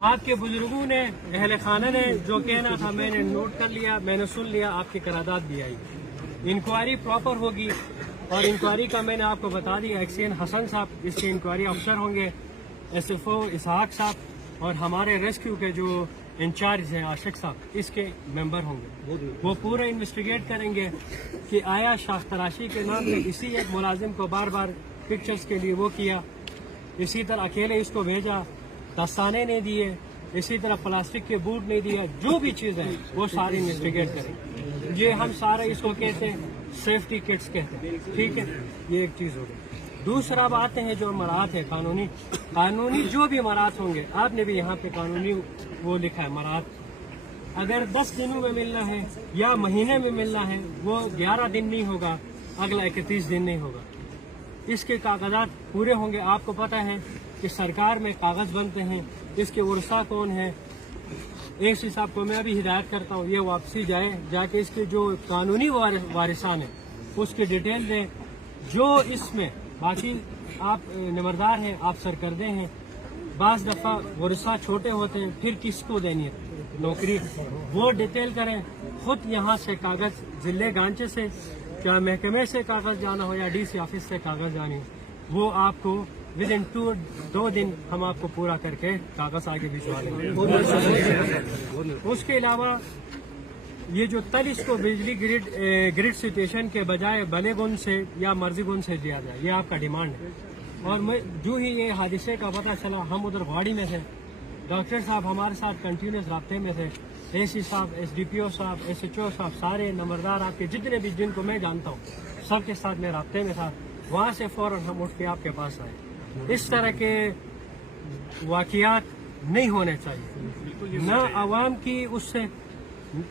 آپ کے بزرگوں نے اہل خانہ نے جو کہنا تھا میں نے نوٹ کر لیا، میں نے سن لیا، آپ کی قرارداد بھی آئی، انکوائری پراپر ہوگی اور انکوائری کا میں نے آپ کو بتا دیا ایکسین حسن صاحب اس کے انکوائری افسر ہوں گے، ایس ایف او اسحاق صاحب اور ہمارے ریسکیو کے جو انچارج ہیں عاشق صاحب اس کے ممبر ہوں گے، وہ پورا انویسٹیگیٹ کریں گے کہ آیا شاخ تراشی کے نام پہ اسی ایک ملازم کو بار بار پکچرز کے لیے وہ کیا، اسی طرح اکیلے اس کو بھیجا، دستانے نہیں دیے، اسی طرح پلاسٹک کے بوٹ نہیں دیا، جو بھی چیزیں ہیں وہ ساری انویسٹیگیٹ کریں، یہ ہم سارے اس کو کہتے ہیں سیفٹی کٹس کہتے ہیں، ٹھیک ہے، یہ ایک چیز ہو گئی۔ دوسرا بات ہے جو مراعات ہے قانونی جو بھی مراعات ہوں گے، آپ نے بھی یہاں پہ قانونی وہ لکھا ہے مراعات، اگر 10 دنوں میں ملنا ہے یا مہینے میں ملنا ہے وہ 11 دن نہیں ہوگا، اگلا 31 دن نہیں ہوگا، اس کے کاغذات پورے ہوں گے۔ آپ کو پتہ ہے کہ سرکار میں کاغذ بنتے ہیں، اس کے ورثاء کون ہیں، ایک صاحب کو میں بھی ہدایت کرتا ہوں یہ واپسی جا کے اس کے جو قانونی وارثان ہیں اس کی ڈیٹیل دیں، جو اس میں باقی آپ نمبردار ہیں، آپ سرکردے ہیں، بعض دفعہ ورثاء چھوٹے ہوتے ہیں، پھر کس کو دینی ہے نوکری، وہ ڈیٹیل کریں، خود یہاں سے کاغذ ضلع گانچے سے کیا محکمے سے کاغذ جانا ہو یا ڈی سی آفس سے کاغذ جانے ہو، وہ آپ کو ود ان 2 دن ہم آپ کو پورا کر کے کاغذ آگے بھجوا دیں گے۔ اس کے علاوہ یہ جو تل اس کو بجلی گرڈ سچویشن کے بجائے بلے گن سے یا مرضی گن سے دیا جائے، یہ آپ کا ڈیمانڈ ہے۔ اور جو ہی یہ حادثے کا پتہ چلا ہم ادھر گواڑی میں تھے، ڈاکٹر صاحب ہمارے ساتھ کنٹینیوس رابطے میں تھے، اے سی صاحب، ایس ڈی پی او صاحب، ایس ایچ او صاحب، سارے نمبردار آپ کے جتنے بھی جن کو میں جانتا ہوں سب کے ساتھ میں رابطے میں تھا، وہاں سے فوراً ہم اٹھ کے آپ کے پاس آئے۔ اس طرح کے واقعات نہیں ہونے چاہیے، نہ عوام کی اس سے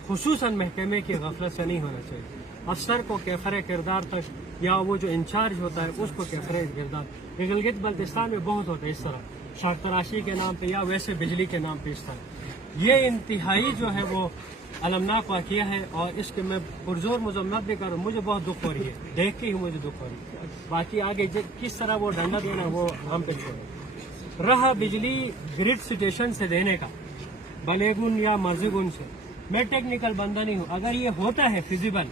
خصوصاً محکمے کی غفلت سے نہیں ہونا چاہیے، افسر کو کیفر کردار تک یا وہ جو انچارج ہوتا ہے اس کو کیفر کردار، گلگت بلتستان میں بہت ہوتا ہے اس طرح، شاخ تراشی کے نام پہ یا ویسے بجلی کے نام پہ اس طرح، یہ انتہائی جو ہے وہ المناک واقعہ ہے اور اس کے میں پرزور مذمت بھی کروں، مجھے بہت دکھ ہو رہی ہے، دیکھ کے ہی مجھے دکھ ہو رہی ہے، باقی آگے کس طرح وہ ڈنڈا دینا وہ ہم پہ چھوڑے۔ رہا بجلی گرڈ سٹیشن سے دینے کا بلے گن یا مرضی گن سے، میں ٹیکنیکل بندہ نہیں ہوں، اگر یہ ہوتا ہے فیزیبل،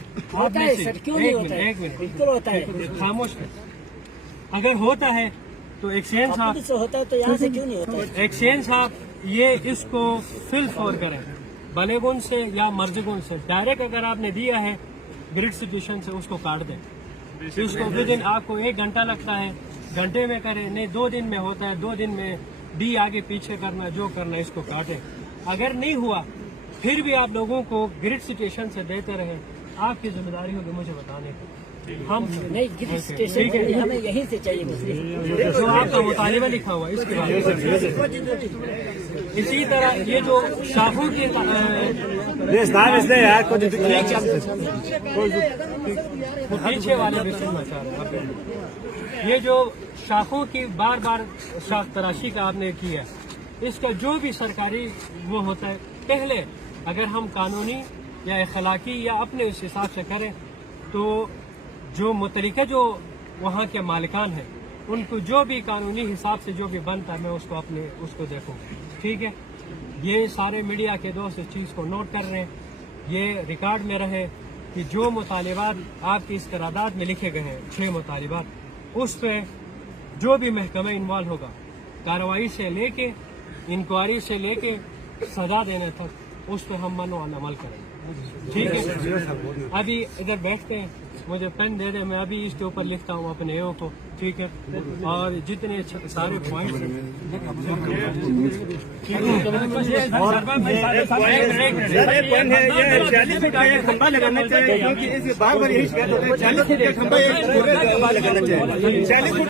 ایک منٹ خاموش ہے، اگر ہوتا ہے تو ایکسچینج صاحب یہ اس کو فل فور کریں، بلے گن سے یا مرضی گن سے ڈائریکٹ اگر آپ نے دیا ہے گرڈ سٹیشن سے اس کو کاٹ دیں، اس کو ود ان آپ کو 1 گھنٹہ لگتا ہے گھنٹے میں کریں، نہیں 2 دن میں ہوتا ہے 2 دن میں ڈی آگے پیچھے کرنا جو کرنا اس کو کاٹیں، اگر نہیں ہوا پھر بھی آپ لوگوں کو گرڈ سٹیشن سے دیتے رہیں، آپ کی ذمہ داری ہوگی مجھے بتانے کی، ہم نہیں گرڈ سٹیشن ہمیں یہیں سے چاہیے جو آپ کا مطالبہ لکھا ہوا اس کے بعد۔ اسی طرح یہ جو شاخوں کی پیچھے والے یہ جو شاخوں کی بار بار شاخ تراشی کا آپ نے کی ہے، اس کا جو بھی سرکاری وہ ہوتا ہے، پہلے اگر ہم قانونی یا اخلاقی یا اپنے اس حساب سے کریں تو جو متعلقہ جو وہاں کے مالکان ہیں ان کو جو بھی قانونی حساب سے جو بھی بنتا ہے میں اس کو دیکھوں، ٹھیک ہے۔ یہ سارے میڈیا کے دوست اس چیز کو نوٹ کر رہے ہیں، یہ ریکارڈ میں رہے کہ جو مطالبات آپ کی اس قرارداد میں لکھے گئے ہیں 6 مطالبات، اس پہ جو بھی محکمہ انوالو ہوگا کارروائی سے لے کے انکوائری سے لے کے سزا دینے تک اس پہ ہم منوعن عمل کریں گے، ٹھیک ہے۔ ابھی ادھر بیٹھتے ہیں، مجھے پین دے دیں، میں ابھی اس کے اوپر لکھتا ہوں اپنے ایو کو، ٹھیک ہے، اور جتنے سارے پوائنٹس ہیں